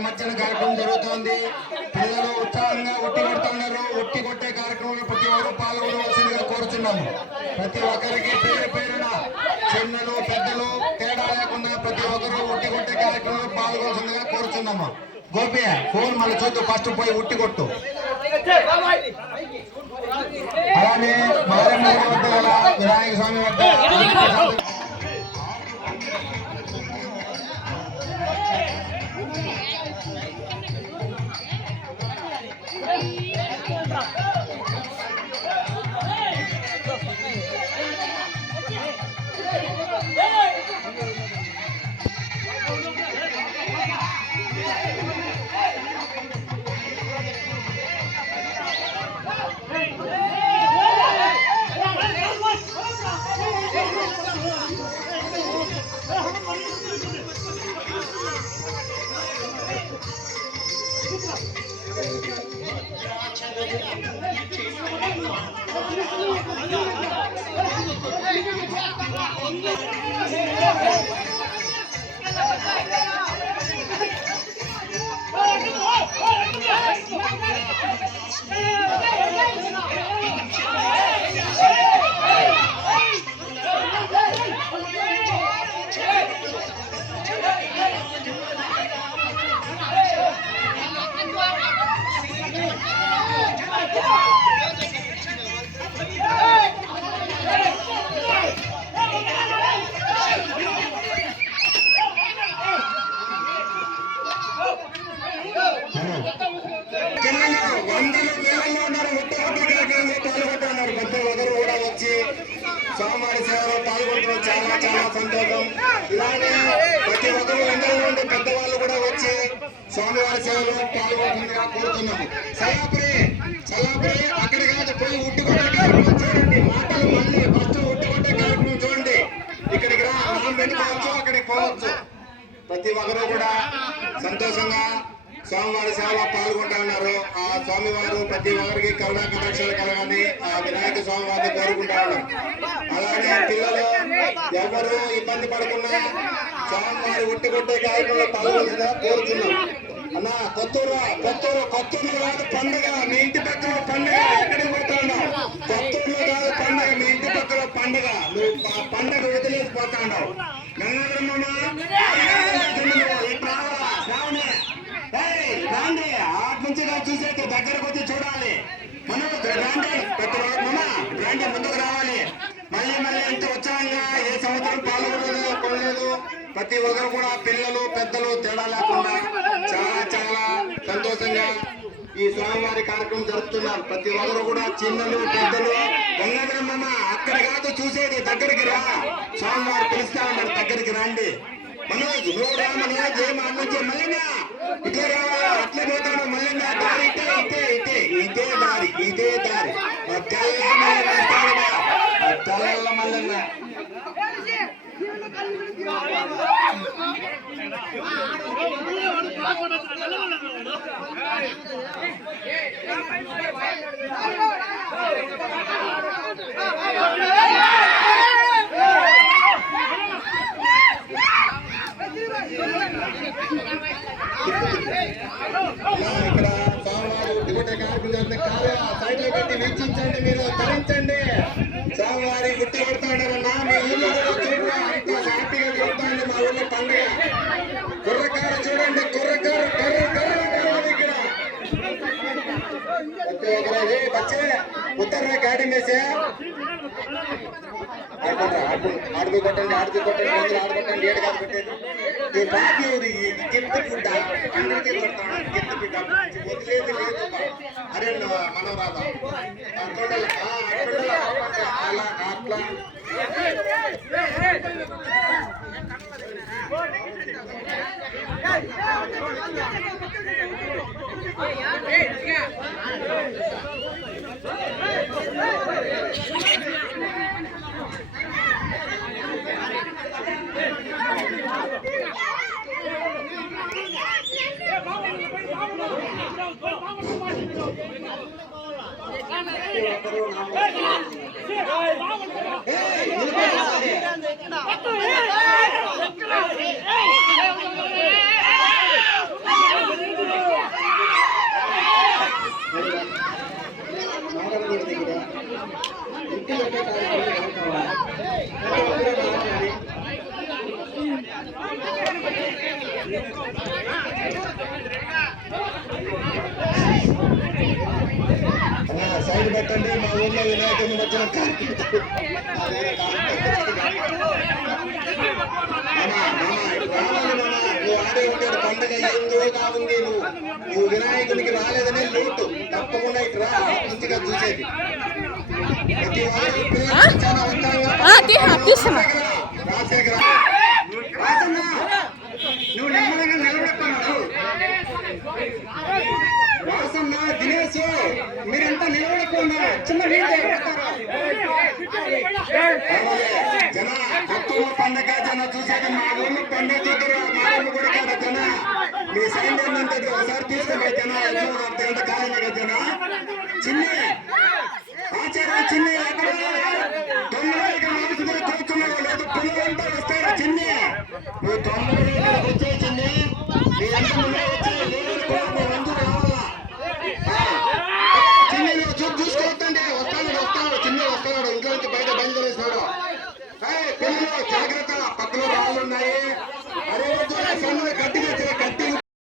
నిమజ్జన కార్యక్రమం జరుగుతోంది. పిల్లలు ఉత్సాహంగా ఉట్టి కొడుతున్నారు. ఉట్టి కొట్టే కార్యక్రమంలో ప్రతి ఒక్కరు పాల్గొనవలసిందిగా కోరుచున్నాము. ప్రతి ఒక్కరికి పేరు పేరున చిన్నలు పెద్దలు తేడా లేకుండా ప్రతి ఒక్కరు ఉట్టి కొట్టే కార్యక్రమంలో పాల్గొనవలసిందిగా కోరుచున్నాము. గోపి ఫోన్ మళ్ళీ చూద్దు, ఫస్ట్ పోయి ఉట్టి కొట్టు. అలానే మారమ్మ వద్ద వినాయక స్వామి వద్ద స్వామివారి సేవలో పాల్గొంటున్నారు. చాలా చాలా సంతోషం. ఇలానే ప్రతి ఒక్కరు ఎందరో నుండి పెద్దవాళ్ళు కూడా వచ్చి స్వామివారి సేవలో పాల్గొంటుందిగా కోరుతున్నాము. సలాపురి అక్కడ కాదు, పోయి ఉట్టుకొట్టే కార్యక్రమం చూడండి. మాటలు మళ్ళీ ఫస్ట్ ఉట్టుకొట్టే కార్యక్రమం చూడండి. ఇక్కడికి రా, మనం వెళ్ళిపోవచ్చు, అక్కడికి పోవచ్చు. ప్రతి ఒక్కరు కూడా సంతోషంగా స్వామివారి సేవలో పాల్గొంటా ఉన్నారు. ఆ స్వామివారు ప్రతి ఒక్కరికి కరుణా కటాక్షాలు కలగాలని ఆ వినాయక స్వామి వారిని కోరుకుంటా ఉన్నారు. అలాగే పిల్లలు ఎవరు ఇబ్బంది పడకుండా స్వామివారి ఉట్టి కొట్టే కార్యక్రమంలో పాల్గొనగా కోరుతున్నాం. అన్న కొత్తూరు కాదు పండుగ, మీ ఇంటి పక్కన పండుగ. ఎక్కడికి పోతా ఉన్నావు? కొత్తూరులో కాదు పండుగ, మీ ఇంటి పక్కన పండుగ. నువ్వు పండుగ వదిలేసి పోతా ఉన్నావు. రాండి, ఆటి నుంచి చూసేది దగ్గరకు వచ్చి చూడాలి. మనం రాండి, ప్రతి రాండి, ముందుకు రావాలి. మళ్ళీ ఎంత ఉత్సాహంగా ఏ సంవత్సరం పాల్గొనలేదు. ప్రతి ఒక్కరు కూడా పిల్లలు పెద్దలు తేడా లేకుండా చాలా చాలా సంతోషంగా ఈ స్వామివారి కార్యక్రమం జరుపుతున్నారు. ప్రతి ఒక్కరు కూడా చిన్నలు పెద్దలు. గంగాధరమ్మ అక్కడ కాదు చూసేది, దగ్గరికి రా. స్వామివారు పిలుస్తా ఉన్నారు, దగ్గరికి రండి. మనోజ్ నువ్వు రా, మనోజ్ ఏం ఆలోచించే. మల్లెన్నా ఇట్లా రావాలా, అట్లే పోతాడు. మల్లెన్నా దారి ఇదే దారి తెల్ల మల్లెన్న. ఇక్కడ స్వామివారి ఉట్టికొట్టే కార్యక్రమం చేస్తే సైడ్ లో పెట్టి వీక్షించండి, మీరు తరించండి. స్వామివారి ఉట్టి కొడుతూ ఉన్నారన్నా, మీ ఊళ్ళో హ్యాపీగా జరుగుతుంది. మా ఊళ్ళో పండుగ. కుర్రకారు చూడండి, కుర్రకారు ఇక్కడ బచ్చే ఉత్తర గాడి మేసే ఆడుకు కొట్టండి, ఆడుకొట్టండి. ఏడు కాదు కొట్టేది ఈ బాబీ గిఫ్ట్ బిడ్డ, అందరికీ కొడతాడు. గిఫ్ట్ బిడ్డ వదిలేది లేదు. అరే మనవరాదా అలా అట్లా Hey! సైడ్ పెట్టండి. మా ఊర్లో వినాయకుడిని వచ్చిన నువ్వు ఆడే ఉంటాడు పండుగ ఎందుగా ఉంది. నువ్వు వినాయకునికి రాలేదని లోటు. తప్పకుండా ఇటు రా మంచిగా చూసేది. ప్రతి వారు పిల్లలు చాలా ఉత్సాహంగా నువ్వు నెమ్మదిగా నిలబెట్టాడు. వాసన్న దినేష్ మీరంతా నిలబడకుండా చిన్న జన కొత్తూరు పండుగ జన చూసేది. మా ఊళ్ళో పండుగ చూద్దరు. మా ఊళ్ళు కూడా కాదు జన. మీ సైన్ ఏంటంటే ఒకసారి తీసుకుపోయి జన అర్ధగంట కాలేదు జన. చిన్న ఆచార్య చిన్న తొందరగా మనసు కూడా కూర్చున్నాడు. లేదు పిల్లలంతా వస్తారు. చిన్న నువ్వు తొందరగా వచ్చే చిన్న మీ ఎంత ముందే వచ్చి మందు రావాలా. చిన్న చూసుకోవద్దండి. వస్తాడు చిన్న వస్తాడు. ఇంట్లో నుంచి బయట బయలుదేరేసినాడు. పిల్లలు జాగ్రత్త, పక్కన రాళ్ళు ఉన్నాయి.